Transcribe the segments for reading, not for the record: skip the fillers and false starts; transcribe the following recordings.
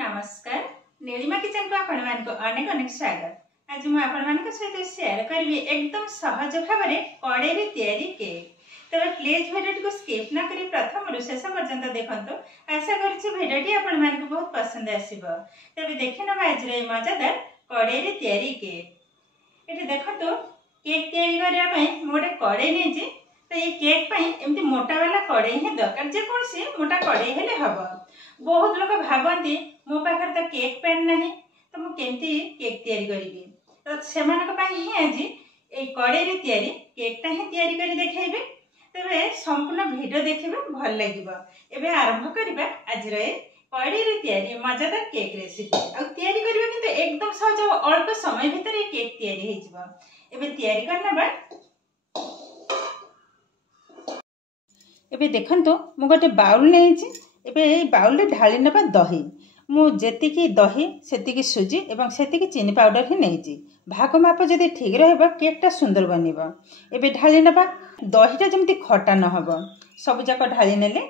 नमस्कार नीलिमा किचन को आपण मानको अनेक अनेक स्वागत। आज मैं आपण मानक सहित शेयर करी एकदम सहज भाव में कड़े रे तैयारी केक। तबे प्लीज वीडियो को स्किप ना करी प्रथम रु शेष पर्यंत देखंतु। आशा करी वीडियो आपण मानको बहुत पसंद आसीबो। तबे देखि नबा आज रे मजेदार कड़े रे तैयारी केक। एठी देखंतु केक तैयारी करिया पई मोटे कड़े नै जे तो ये केक पई एमती मोटा वाला कड़े ही दरकार। जे कोन से मोटा कड़े हेले हबो। बहुत लोग भाबंती मो पाखर तो केक पैन नहीं तो मु केमती केक तैयारी करिबी। तो सेमानक पई ही आज ए कड़े रे तैयारी केकटा ही तैयारी करी देखाइबे। तबे संपूर्ण वीडियो देखिबे भल लागिबो। एबे आरंभ करिबा आज रे कड़े रे तैयारी मजेदार केक रेसिपी। आ तैयारी करिबा किंतु एकदम सहज अल्प समय भीतर ए केक तैयारी हे जिवो। एबे तैयारी करनबा। एबे देखंतो मु गोटे बाउल नेछि। एबे बाउल रे ढाली नबा दही। मु जेतिकी दही सेतिकी सुजी एवं सेतिकी चीनी पाउडर ही नेछि। भाग माप जदि ठीक रहबा केकटा सुंदर बनिबा। एबे ढाली नबा दहीटा जेमति खटा न हबो सब जाक ढाली नेले।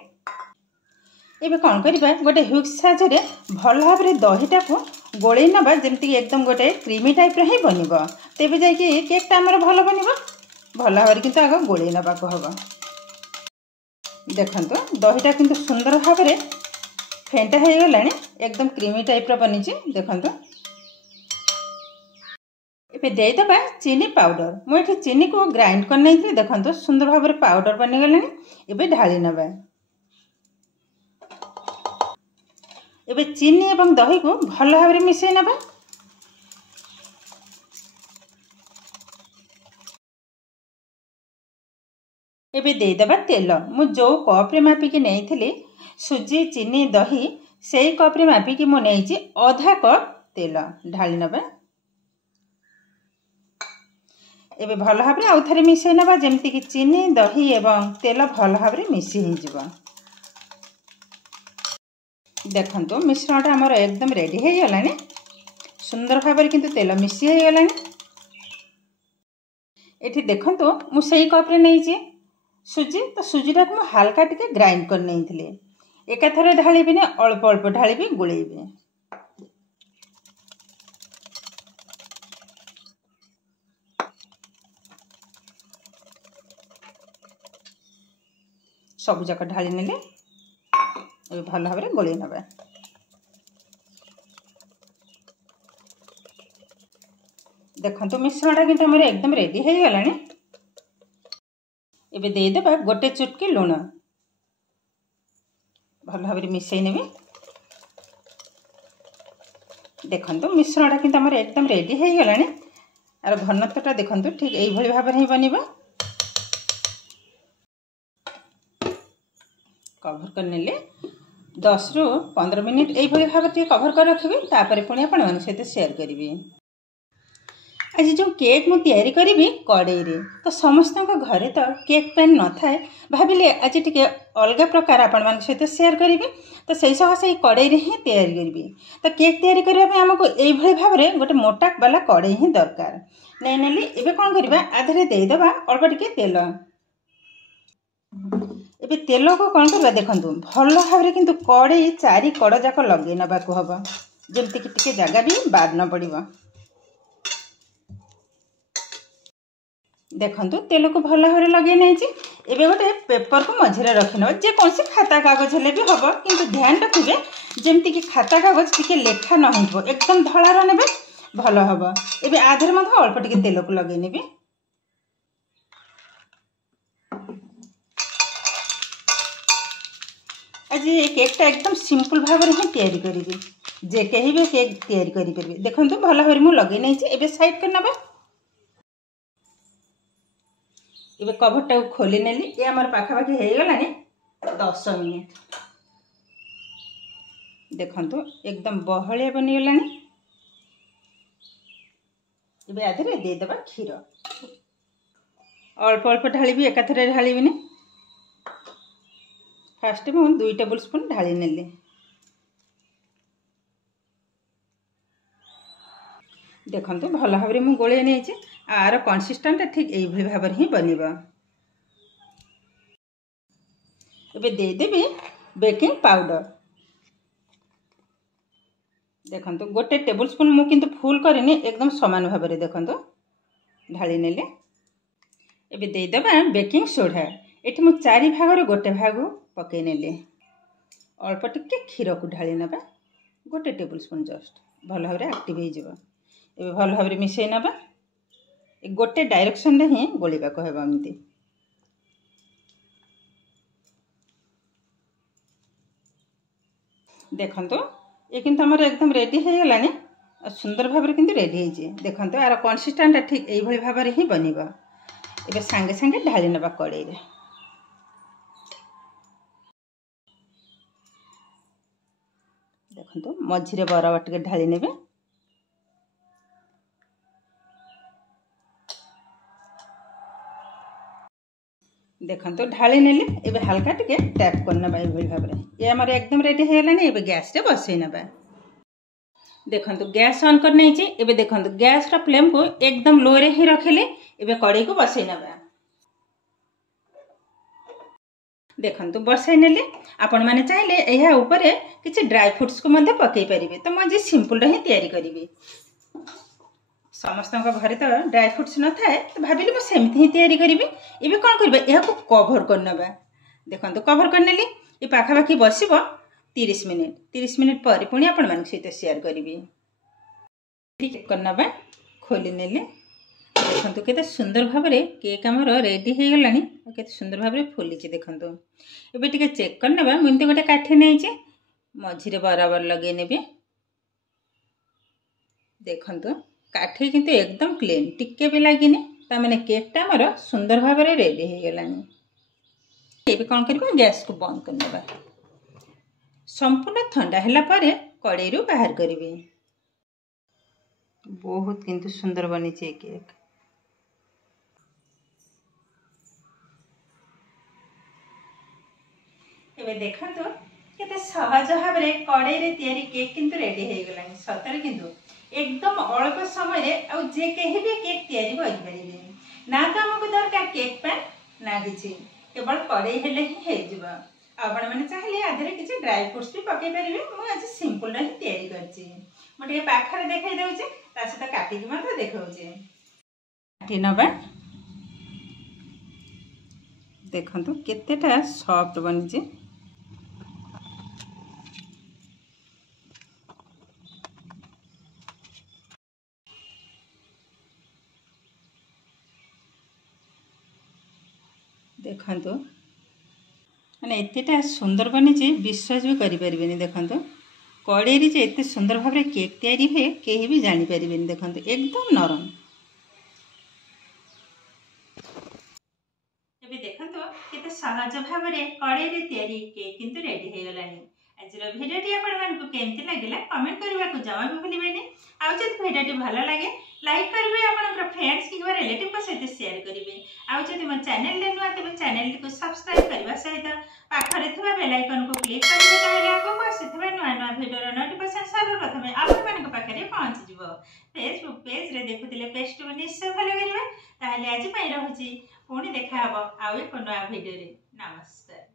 एबे कोन करिबा गोटे हुक साजरे भल भाव रे दहीटा को गोळै नबा जेमति एकदम गोटे क्रीमी टाइप रे ही बनिबा। तेबे जाय कि केकटा हमर भल बनिबा। भल भाव रे किंतु आग गोळै नबा को हबो। देखंतु दहीटा किंतु सुंदर भाव रे फेंटा हो गलानी एकदम क्रीमी टाइप रो बनिची। देखंतु एबे दे दबा चीनी पाउडर। मु एठी चीनी को ग्राइंड कर नै थी। देखंतु सुंदर भाव रे पाउडर बनि गलानी। एबे ढाली नबा। एबे चीनी एवं दही को भल भाव रे मिसै नबा। एबे दे दबा तेल। मु जो कप रे मापी के नै थिली सुजी चीनी दही सेई कप रे मापी के मु नैछि आधा कप तेल ढाली नबा। एबे भल भाव रे आउ थरे मिसै नबा जेमति कि चीनी दही एवं तेल भल भाव रे मिसि हि जिवो। देखंतु मिश्रणटा हमर एकदम रेडी हे गलानी। सुंदर भाव रे किंतु तेल मिसि हे गलानी। एठी देखंतु मु सेई कप रे नैछि सुजी। तो सुजीटा को हल्का टिके ग्राइंड कर नै थिले। एका थरे ढालिबी ने अल्प अल्प ढालिबी गुळेबी। सब जाक ढाली नेले। ए भल भाव रे गोळै नबा। देखंतु मिश्रणटा किंतु हमर एकदम रेडी हे गलानी। एबे दे देबा गोटे चुटकी लूण। भल भाव रे मिसै नेबी। देखंतु मिश्रणटा किंतु हमर एकदम रेडी हे गलानी। आर घनत्वटा देखंतु ठीक एई भली भाव रे ही बनिबा। कवर कर नेले 10 रु 15 मिनिट एई भली भाव रे कवर कर रखिबी। तापर पुणी आपण मन सहित शेयर करिवि। आज जो केक मु तैयारी करी कड़े रे तो समस्त घरे तो केक पैन न थाए। भाविले आज टिके अलग प्रकार आपण मान सहित शेयर करी। तो सही से कड़े रे ही तैयारी करी। तो केक तैयारी करबा हमको एई भली भाव रे गोटे मोटा वाला कड़े ही दरकार। नै नेली एबे कोन करबा आधरे दे दबा अल्प टिके तेल। एबे तेल को कोन करबा देखंतु भल भाव रे किंतु कड़े चारि कड़ जाक लगे नबा को हबो जेमति कि टिके जगह भी बाद न पड़िबो। देखंतु तेल को भल भाव लगे नहीं। एबे गोटे पेपर को मझिरे रखिन जे कौन से खाता कागज हेले भी हबो। किंतु ध्यान रखिबे जेमति कि खाता कागज टिके लेखा न होइबो एकदम धळा र नेबे भल हबो। एबे आधर मध अल्प टिके तेल को लगे नेबे। आज ये केकटा एकदम सिंपल भाव रे ही तैयारी करिबी। जे केही भी केक तैयारी करि परबे। देखंतु भल भाव मु लगे नहीं। एबे साइड कर नबा। एबे कभरटा को खोली नेली। ए हमर पाखापाखी हे गलानी 10 मिनिट। देखंतु एकदम बहलिया बनि गलानी। एबे आधरे दे देबा खीर। अल्प अल्प ढालिबी एका थरे ढालिबी ने। फर्स्ट मु 2 टेबल स्पून ढाली नेली। देखंतु भल भाव रे मु गोळे नै छी। आर कंसिस्टेंट ठीक एई भली भाव रे ही बनिबा। एबे दे देबी बेकिंग पाउडर। देखो गोटे टेबुल स्पून मु किंतु फुल करनी एकदम समान भाव में देखो ढाली नेले। एबे देदेबा बेकिंग सोडा एठी मु 4 भागर गोटे भाग पकई नेले। अल्प टिके क्षीर को ढाली नबा गोटे टेबुल स्पून जस्ट भल भाव एक्टिव हो जाए। एबे भल भाव मिसई नबा गोटे डायरेक्शन रे ही गोलिबा को हेबा एमती। देखंतो ये किंतु हमर एकदम रेडी हो गलानी सुंदर भाव में किंतु रेडी हो जाए। देखंतो यार कंसिस्टेंट ठीक एई भली भाव में ही बनिबा। एबे संगे संगे ढाली नबा कड़ाई रे। देखंतो मझिरे बराबर टिके ढाली नेबे। देखंतो ढाली नेले। एबे हल्का टिके टैप करना बाई भली भाव में ये हमर एकदम रेडी हो गलानी। एबे गैस रे बसई नबा। देखंतो गैस ऑन कर नहीं ची। एबे देखंतो गैस रा फ्लेम को एकदम लो रे ही रखिले। एबे कड़ाई को बसई नबा। देखंतो बसई नेले। आपण माने चाहिले एहा ऊपर किछि ड्राई फ्रूट्स को मध्ये पकई परिबे। तो मजे सिंपल रही तयारी करिवे। समस्त घरे तो ड्राई फ्रूट्स न थाए तो भाबिले मु सेमती ही तयारी करिवे। एबे कोन करबे एहा को कवर करनबा। देखंतो कवर करनेली ए पाखा पाखी बसिबो 30 मिनिट। 30 मिनिट पर पुणी आपण मान सहित शेयर करिवे। ठीक करनबा खोली नेले। देखंतो केते सुंदर भाव में केक हमर रेडी हो गलानी। केते सुंदर भाव में फुली छि देखंतो। एबे टिके चेक करनबा मु एमते गोटे काठी नै छि मझिरे बराबर लगे नेबे। देखंतो काठी किंतु एकदम क्लीन टिके भी लागिनी। ता माने केकटा हमर सुंदर भाव में रेडी हो गलानी। एबे कोन करबा गैस को बंद करनबा। संपूर्ण ठंडा हैला परे कड़ाई रु बाहर करिवे। बहुत किंतु सुंदर बनी छि केक। एबे देखंतो केते सहज भाव में कड़ाई रे तयारी केक किंतु रेडी हो गलानी। सतरे किंतु एकदम अल्प समय रे आ जे केही भी केक तयारी करि परिबे। ना तो हमको दरकार केक पैन ना किछि केवल कड़ाई हेले ही हे जिवो। आपण माने चाहिले आधरे किछि ड्राई फ्रूट्स भी पकई परिबे। मु आज सिंपल रही तयारी करछि। मु टिके पाखरे देखाई दउछि ता सहित काटी कि मात्र देखौछि। काटी नबा। देखंतो केतेटा सॉफ्ट बनि छि। देखंतो माने एतेटा सुंदर बनी छि विश्वास भी करि परिबेनी। देखंतो कड़ाई रे जे एते सुंदर भाव में केक तयारी हे केही भी जानि परिबेनी। देखंतो एकदम नरम। एबे देखंतो केते सहज भाव में कड़ाई रे तयारी केक किंतु रेडी हो गलानी। आजर भिडियोटी आपण मानकु केमति लागिला कमेंट करबा को जमा भी भूलिबेनी। आ जदि भिडियोटी भलो लागे लाइक करबे आपनकर फ्रेंड्स कि रिलेटिव को सहित शेयर करिवे। आ जदि मो चैनल ले नुआ तबे चैनल को सब्सक्राइब करबा सहित पाखरे थिबा बेल आइकन को क्लिक करबे। ताले आगो आसीथिबा नुआ नुआ भिडियो नोटिफिकेशन सर्वप्रथम आपण मानक पाखरे पहुंच जिवो। फेसबुक पेज रे देखुतिले पेज को निश्चय भलो करिवे। ताले आज पई रहूची पुणी देखा हबो आ एक नुआ भिडियो रे। नमस्कार।